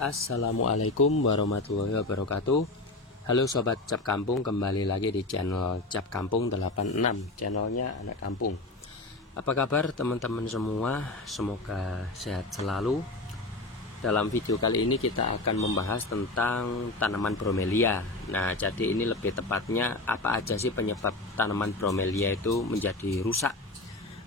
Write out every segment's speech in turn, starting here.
Assalamualaikum warahmatullahi wabarakatuh. Halo Sobat Cap Kampung, kembali lagi di channel Cap Kampung 86, channelnya anak kampung. Apa kabar teman-teman semua? Semoga sehat selalu. Dalam video kali ini kita akan membahas tentang tanaman bromelia. Nah, jadi ini lebih tepatnya apa aja sih penyebab tanaman bromelia itu menjadi rusak.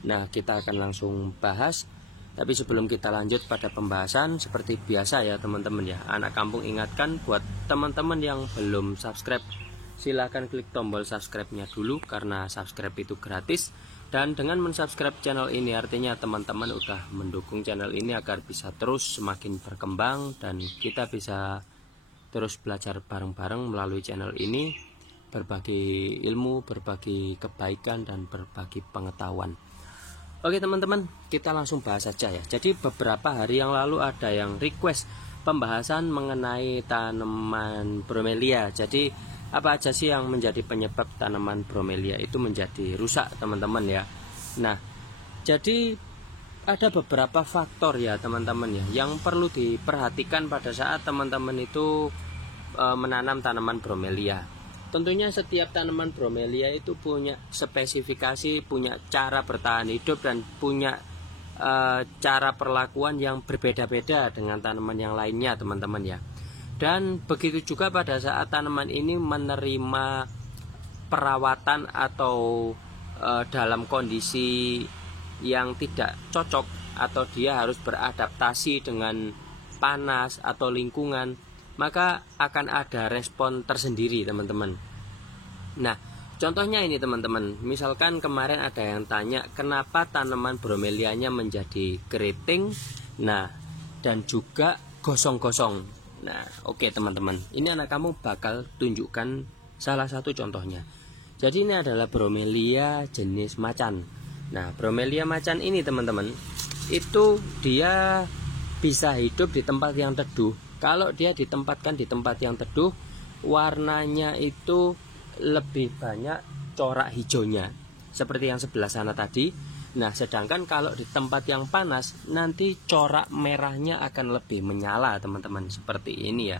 Nah, kita akan langsung bahas. Tapi sebelum kita lanjut pada pembahasan, seperti biasa ya teman-teman ya, anak kampung ingatkan buat teman-teman yang belum subscribe, silahkan klik tombol subscribe-nya dulu karena subscribe itu gratis. Dan dengan mensubscribe channel ini artinya teman-teman udah mendukung channel ini agar bisa terus semakin berkembang dan kita bisa terus belajar bareng-bareng melalui channel ini, berbagi ilmu, berbagi kebaikan dan berbagi pengetahuan. Oke teman-teman, kita langsung bahas saja ya. Jadi beberapa hari yang lalu ada yang request pembahasan mengenai tanaman bromelia. Jadi apa aja sih yang menjadi penyebab tanaman bromelia itu menjadi rusak teman-teman ya. Nah, jadi ada beberapa faktor ya teman-teman ya yang perlu diperhatikan pada saat teman-teman itu menanam tanaman bromelia. Tentunya setiap tanaman bromelia itu punya spesifikasi, punya cara bertahan hidup dan punya cara perlakuan yang berbeda-beda dengan tanaman yang lainnya teman-teman ya. Dan begitu juga pada saat tanaman ini menerima perawatan atau dalam kondisi yang tidak cocok atau dia harus beradaptasi dengan panas atau lingkungan, maka akan ada respon tersendiri teman-teman. Nah, contohnya ini teman-teman, misalkan kemarin ada yang tanya kenapa tanaman bromelianya menjadi keriting, nah dan juga gosong-gosong. Nah, oke teman-teman, ini anak kamu bakal tunjukkan salah satu contohnya. Jadi ini adalah bromelia jenis macan. Nah, bromelia macan ini teman-teman, itu dia bisa hidup di tempat yang teduh. Kalau dia ditempatkan di tempat yang teduh, warnanya itu lebih banyak corak hijaunya, seperti yang sebelah sana tadi. Nah, sedangkan kalau di tempat yang panas, nanti corak merahnya akan lebih menyala teman-teman, seperti ini ya.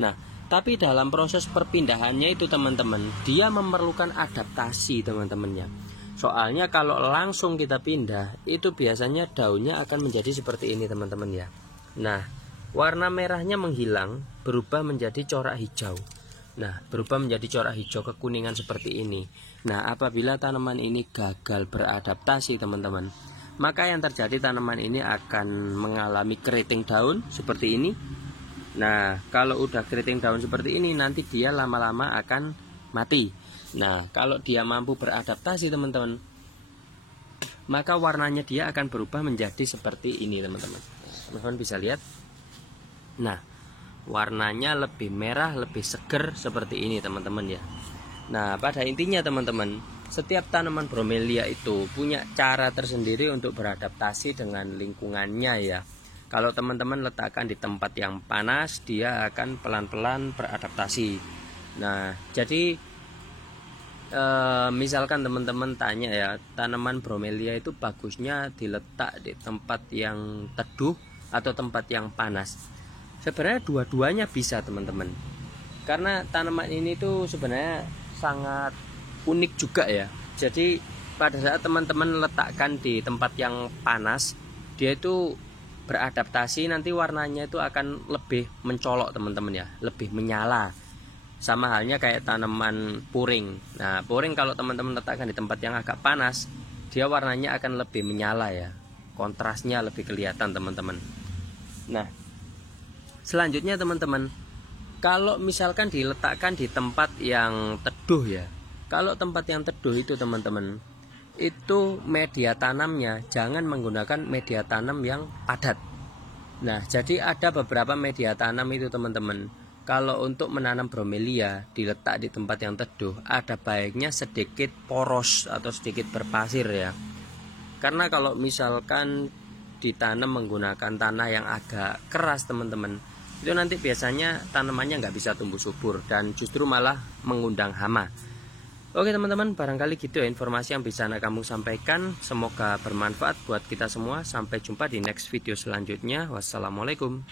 Nah, tapi dalam proses perpindahannya itu teman-teman, dia memerlukan adaptasi teman-temannya. Soalnya kalau langsung kita pindah, itu biasanya daunnya akan menjadi seperti ini teman-teman ya. Nah, warna merahnya menghilang, berubah menjadi corak hijau. Nah, berubah menjadi corak hijau kekuningan seperti ini. Nah, apabila tanaman ini gagal beradaptasi teman-teman, maka yang terjadi tanaman ini akan mengalami keriting daun seperti ini. Nah, kalau udah keriting daun seperti ini, nanti dia lama-lama akan mati. Nah, kalau dia mampu beradaptasi teman-teman, maka warnanya dia akan berubah menjadi seperti ini teman-teman. Teman-teman bisa lihat. Nah, warnanya lebih merah, lebih seger seperti ini teman-teman ya. Nah, pada intinya teman-teman, setiap tanaman bromelia itu punya cara tersendiri untuk beradaptasi dengan lingkungannya ya. Kalau teman-teman letakkan di tempat yang panas, dia akan pelan-pelan beradaptasi. Nah, jadi misalkan teman-teman tanya ya, tanaman bromelia itu bagusnya diletak di tempat yang teduh atau tempat yang panas. Sebenarnya dua-duanya bisa teman-teman, karena tanaman ini tuh sebenarnya sangat unik juga ya. Jadi pada saat teman-teman letakkan di tempat yang panas, dia itu beradaptasi, nanti warnanya itu akan lebih mencolok teman-teman ya, lebih menyala. Sama halnya kayak tanaman puring. Nah, puring kalau teman-teman letakkan di tempat yang agak panas, dia warnanya akan lebih menyala ya, kontrasnya lebih kelihatan teman-teman. Nah, selanjutnya teman-teman, kalau misalkan diletakkan di tempat yang teduh ya, kalau tempat yang teduh itu teman-teman, itu media tanamnya jangan menggunakan media tanam yang padat. Nah, jadi ada beberapa media tanam itu teman-teman, kalau untuk menanam bromelia diletak di tempat yang teduh, ada baiknya sedikit poros atau sedikit berpasir ya. Karena kalau misalkan ditanam menggunakan tanah yang agak keras teman-teman, itu nanti biasanya tanamannya nggak bisa tumbuh subur dan justru malah mengundang hama. Oke teman-teman, barangkali gitu ya informasi yang bisa anak kamu sampaikan. Semoga bermanfaat buat kita semua. Sampai jumpa di next video selanjutnya. Wassalamualaikum.